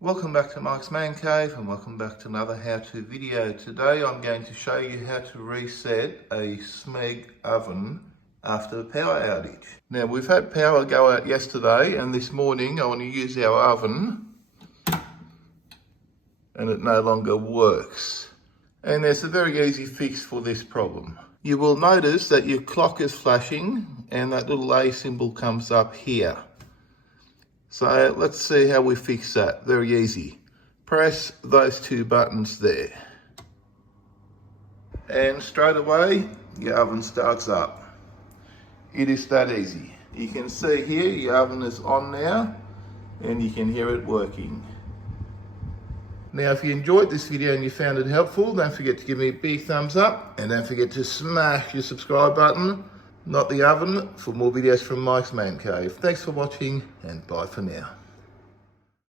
Welcome back to Mike's Man Cave and welcome back to another how-to video. Today I'm going to show you how to reset a Smeg oven after a power outage. Now we've had power go out yesterday and this morning I want to use our oven and it no longer works. And there's a very easy fix for this problem. You will notice that your clock is flashing and that little A symbol comes up here. So let's see how we fix that. Very easy. Press those two buttons there. And straight away, your oven starts up. It is that easy. You can see here, your oven is on now, and you can hear it working. Now, if you enjoyed this video and you found it helpful, don't forget to give me a big thumbs up, and don't forget to smash your subscribe button, not the oven, for more videos from Mike's Man Cave. Thanks for watching, and bye for now.